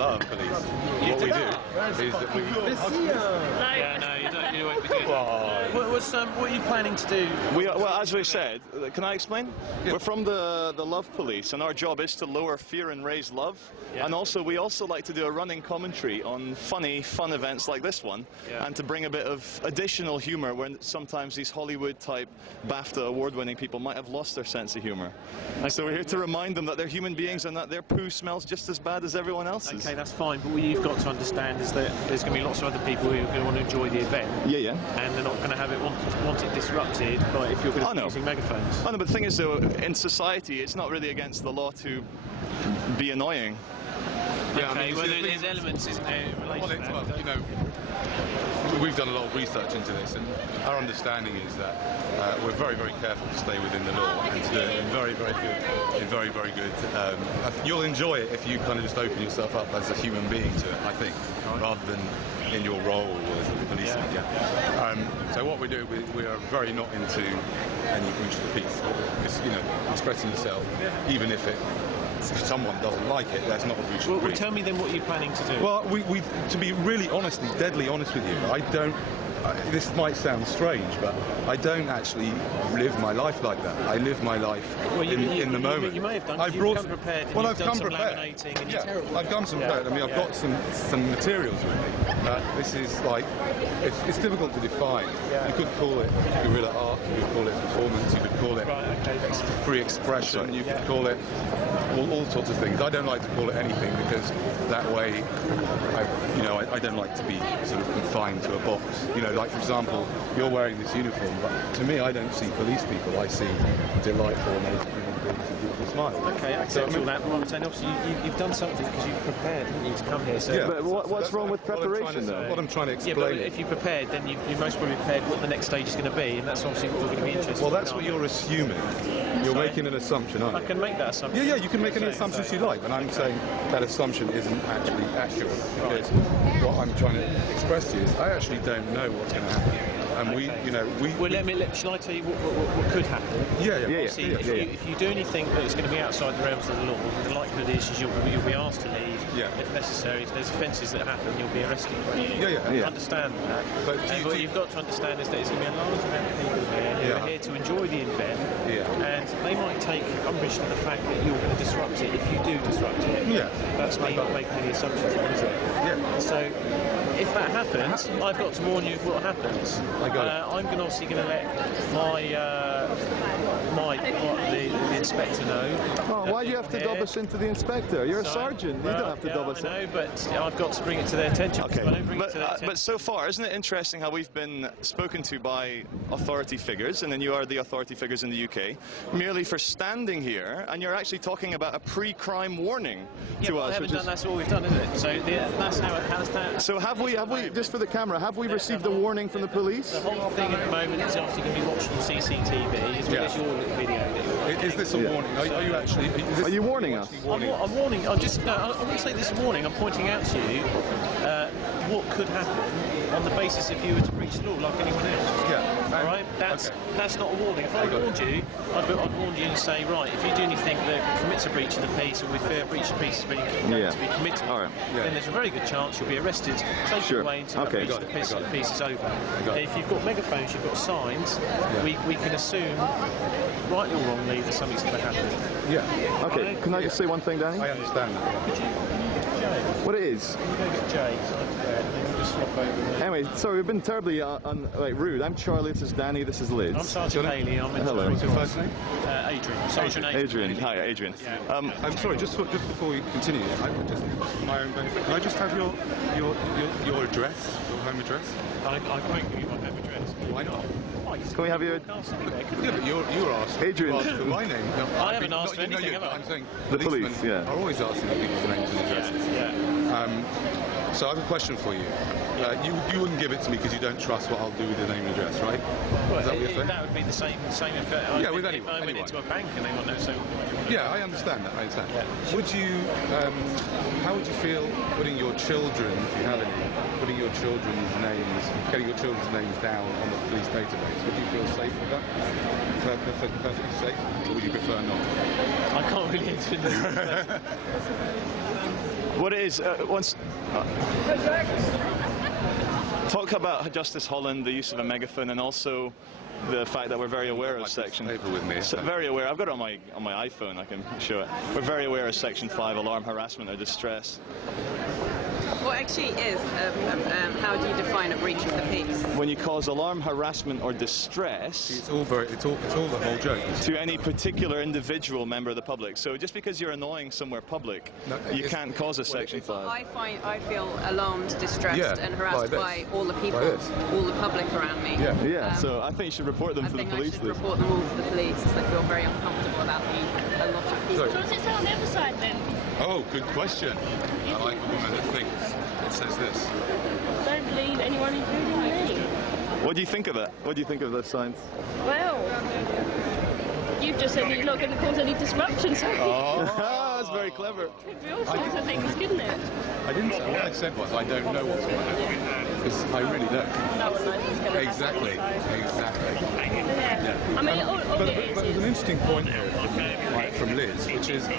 love police. What we do is that we... Yeah, no, you won't be doing that. What are you planning to do? Well, as we said, can I explain? Yeah. We're from the Love Police, and our job is to lower fear and raise love. Yeah. And also, we also like to do a running commentary on fun events like this one, yeah, and to bring a bit of additional humour when sometimes these Hollywood-type BAFTA award-winning people might have lost their sense of humour. Okay. So we're here to remind them that they're human beings and that their poo smells just as bad as everyone else's. Okay, that's fine, but what you've got to understand is that there's going to be lots of other people who are going to want to enjoy the event. Yeah, yeah. And they're not going to have it want it disrupted, but if you're going to be using megaphones. I know, but the thing is, though, in society, it's not really against the law to be annoying. Yeah, okay, well, there's elements, isn't there, in relation to that? Well, you know, we've done a lot of research into this, and our understanding is that we're very, very careful to stay within the law and to do it in very, very good. You'll enjoy it if you kind of just open yourself up as a human being to it, I think, rather than in your role as a policeman. Yeah. So what we do, we are very not into any breach of the peace. Because, you know, expressing yourself, even if someone doesn't like it, that's not a breach of the peace. Well, tell me then what you're planning to do. Well, to be really honest, deadly honest with you, I don't. This might sound strange, but I don't actually live my life like that. I live my life in the moment. You may have done. I've come prepared. Well, I've done come some prepared. Laminating and Yeah, I've come some prepared. I mean, I've got some materials with me. This is like it's difficult to define. Yeah. You could call it guerrilla art. You could call it performance. You could call it free expression. You could call it all sorts of things. I don't like to call it anything because that way, I don't like to be sort of confined to a box. You know, like for example, you're wearing this uniform, but to me, I don't see police people. I see delightful, amazing human beings with beautiful smiles. Okay, I accept all that. But I'm saying, obviously, you've done something because you've prepared, haven't you, to come here. So yeah, but what's wrong with preparation, though? What I'm trying to explain. Yeah, but if you prepared, then you most probably prepared what the next stage is going to be, and that's obviously what we're going to be interested in. Well, that's what you're assuming. You're making an assumption, aren't you? I can make that assumption. Yeah, you can make any assumptions you like, and I'm saying that assumption isn't actually accurate. Because what I'm trying to express to you is I actually don't know what's going to happen. And Well, shall I tell you what could happen? Yeah. If you do anything that's going to be outside the realms of the law, the likelihood is you'll be asked to leave. Yeah. If necessary, if there's offences that happen, you'll be arrested. Yeah. Understand that. But what you've got to understand is that it's going to be a large amount of people here who are here to enjoy the event, and they might take umbrage to the fact that you're going to disrupt it if you do disrupt it. Yeah. That's me not making any assumptions, is it? Yeah. So if that happens, I've got to warn you of what happens. I'm obviously going to let the inspector know. Well, why do you have to dub us into the inspector? You're a sergeant. You don't have to dub us in. I know, but I've got to bring it to their attention. Okay. But so far, isn't it interesting how we've been spoken to by authority figures, and then you are the authority figures in the UK, merely for standing here, and you're actually talking about a pre-crime warning to us. That's all we've done, is it? So that's how it has that. So have we, just for the camera, have we received a warning from the police? The whole thing at the moment is obviously going to be watched on CCTV, as well as your little video. Is this a warning? Are you actually? Are you warning us? I'm warning. I wouldn't say this is a warning. I'm pointing out to you what could happen on the basis if you were to breach the law like anyone else. Yeah. All right. That's not a warning. If I warned you, I'd warn you and say, right, if you do anything that commits a breach of the peace, or we fear a breach of the peace is being to be committed, then there's a very good chance you'll be arrested, taken away until the breach of the peace is over. If you've got megaphones, you've got signs, we can assume, rightly or wrongly, that something's going to happen. Yeah. Okay. Can I just say one thing, Danny? I understand that. Could you Jay? What it is? You go get Jay, and we'll just swap over. Anyway, sorry, we've been terribly rude. I'm Charlie, this is Danny, this is Liz. I'm Sergeant Haley, I'm in Hello. What's your first name? Adrian. Sergeant Adrian. Hi, Adrian. Yeah. I'm sorry, just before we continue, for my own benefit, can I just have your address, your home address? I won't give you my home address. Why not? Can we have your... Yeah, but you're asked. Adrian. You asked for my name. No, I haven't asked for anything, have I? I'm saying the police, are always asking people's names and addresses. Yeah. So I have a question for you. You wouldn't give it to me because you don't trust what I'll do with the name and address, right? Well, is that what you're saying? That would be the same if I went into a bank and they want to know so. Yeah, I understand that. Yeah. Would you? How would you feel putting your children, if you have any, getting your children's names down on the police database? Would you feel safe with that? Perfectly safe, or would you prefer not? I can't really answer that. What it is, talk about Justice Holland, the use of a megaphone, and also the fact that we're very aware of Section... paper with me. Very aware. I've got it on my iPhone. I can show it. We're very aware of Section 5, alarm, harassment, or distress. What actually is, how do you define a breach of the peace? When you cause alarm, harassment, or distress... It's all the whole joke. To any particular individual member of the public. So just because you're annoying somewhere public, you can't cause a Section 5. I feel alarmed, distressed, and harassed by all the people, all the public around me. Yeah. So I think you should report them to the police. I should report them all to the police because I feel very uncomfortable about a lot of people. So does it say on the other side then? Oh, good question. I like a woman that thinks. It says this. Don't believe anyone, including me. What do you think of that? What do you think of those signs? Well, you've just said you're not going to cause any disruption, so... Oh, that's very clever. Could be all sorts of things, couldn't it? I didn't say, what I said was I don't know what's going to happen. Because I really don't. No one knows what's going to Exactly. happen. Exactly. Yeah. I mean, all but it is... there's an interesting point here, right, from Liz, which is, do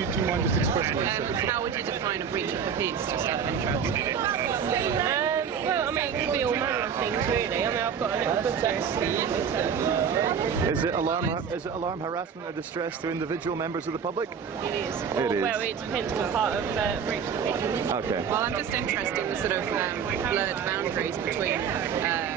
you mind just expressing what you said before? How would you define a breach of the peace, just out of interest? Well, I mean, it could be all manner of things, really. I mean, I've got a little booklet. Is it alarm, harassment, or distress to individual members of the public? It is. It is. Well, it depends what part of breach of the peace. Okay. Well, I'm just interested in the sort of blurred boundaries between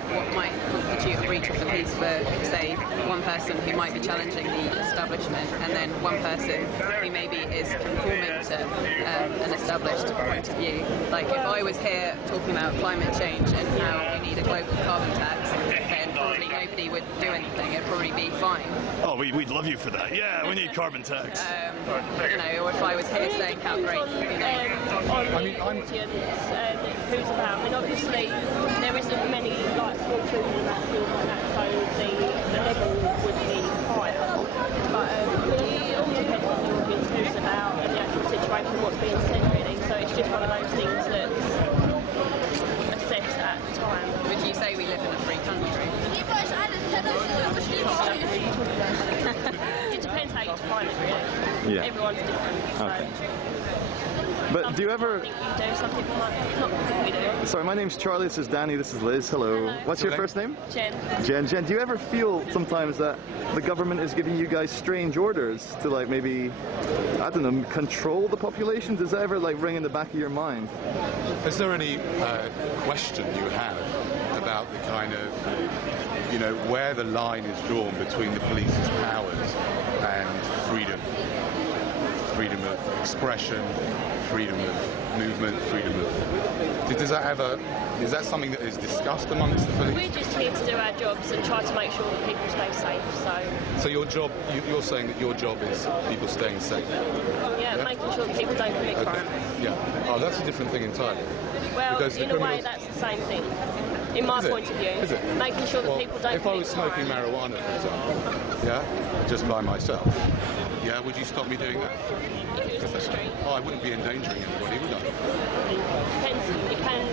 what might constitute a breach of the peace for, say, one person who might be challenging the establishment, and then one person who maybe is conforming to an established point of view. Like, if I was here talking about climate change and how we need a global carbon tax, then probably nobody would do anything. It'd probably be fine. Oh, we'd love you for that. Yeah, we need carbon tax. You know, or if I was here saying how great, you know. On the audience, who's about. I mean, obviously, there isn't many like small children that feel like that, so the level would be higher. But it all depends on the audience, who's about, and the actual situation, what's being said, really. So it's just one of those things that's assessed at the time. Would you say we live in a free country? It depends how you define it, really. Yeah. Everyone's different. So. Okay. But do you ever... Think you do, some people might not think we do. Sorry, my name's Charlie, this is Danny, this is Liz. Hello. What's your first name? Jen. Jen, do you ever feel sometimes that the government is giving you guys strange orders to, like, maybe, I don't know, control the population? Does that ever, like, ring in the back of your mind? Is there any question you have about the kind of, you know, where the line is drawn between the police's powers and freedom? Freedom of expression, freedom of movement, freedom of... Is that something that is discussed amongst the police? We're just here to do our jobs and try to make sure that people stay safe, So your job, you're saying that your job is people staying safe? Yeah, making sure that people don't commit crime. Yeah. Oh, that's a different thing entirely. Well, in a way, that's the same thing. In my point of view. Is it? Making sure that people don't commit crime. If I was smoking marijuana, for example, yeah, just by myself, yeah, would you stop me doing that? If it was in the street. Oh, I wouldn't be endangering anybody, would I? Depends. It can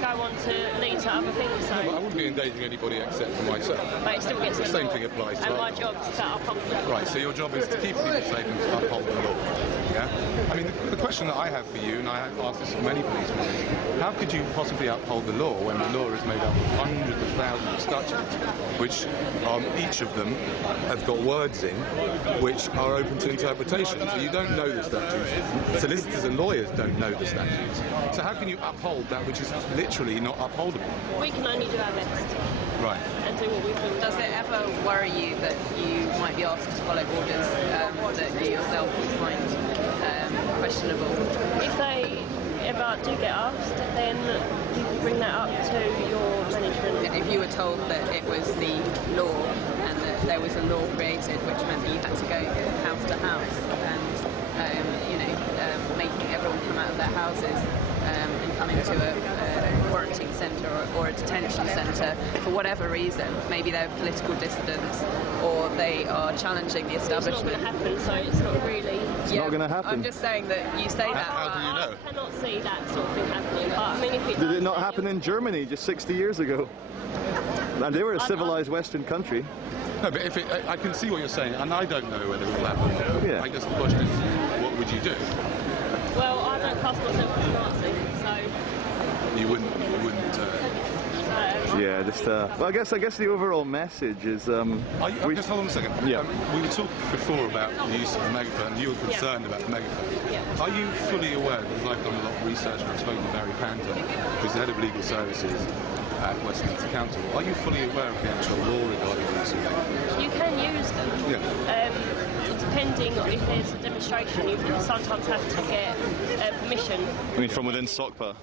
go on to lead to other things. So. No, but I wouldn't be endangering anybody except for myself. But it still gets the same thing applies to and my job is to uphold the law. Right, so your job is to keep people safe and to uphold the law. Yeah? I mean, the question that I have for you, and I have asked this of many policemen, is how could you possibly uphold the law when the law is made up of hundreds of thousands of statutes, which each of them have got words in which are open to interpretation. So you don't know the statutes. Solicitors and lawyers don't know the statutes. So how can you uphold that which is literally not upholdable? We can only do our best. Right. And do what we do. Does it ever worry you that you might be asked to follow orders that you yourself would find questionable? If they ever do get asked, then you can bring that up to your management. If you were told that it was the law and that there was a law created which meant that you had to go house to house and making everyone come out of their houses and come into a quarantine centre or a detention centre for whatever reason, maybe they're political dissidents or they are challenging the establishment. It's not going to happen, so it's not really... It's not going to happen. I'm just saying that you say that. How do you know? I cannot see that sort of thing happening, but I mean if it Did it not happen in Germany just 60 years ago? And they were a civilized Western country. No, but I can see what you're saying, and I don't know whether it will happen. Yeah. I guess the question is, what would you do? Well, I don't class myself as a Nazi, so... You wouldn't. Yeah, just. Well, I guess the overall message is. Just hold on a second. Yeah. We were talking before about the use of the megaphone. You were concerned about the megaphone. Yeah. Are you fully aware? Because I've done a lot of research and I've spoken to Barry Panton, who's the head of legal services at Westminster Council. Are you fully aware of the actual law regarding the use of megaphones? You can use them. Yeah. Depending on if there's a demonstration, you sometimes have to get permission. I mean, from within SOCPA.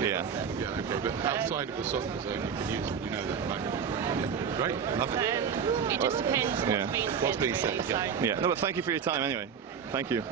Yeah. Yeah, okay, but outside of the soccer zone, you can use it, you know that. Like, yeah. Great, love it. It just depends what's being said. What's being said, really, yeah. So. Yeah. No, but thank you for your time anyway. Thank you.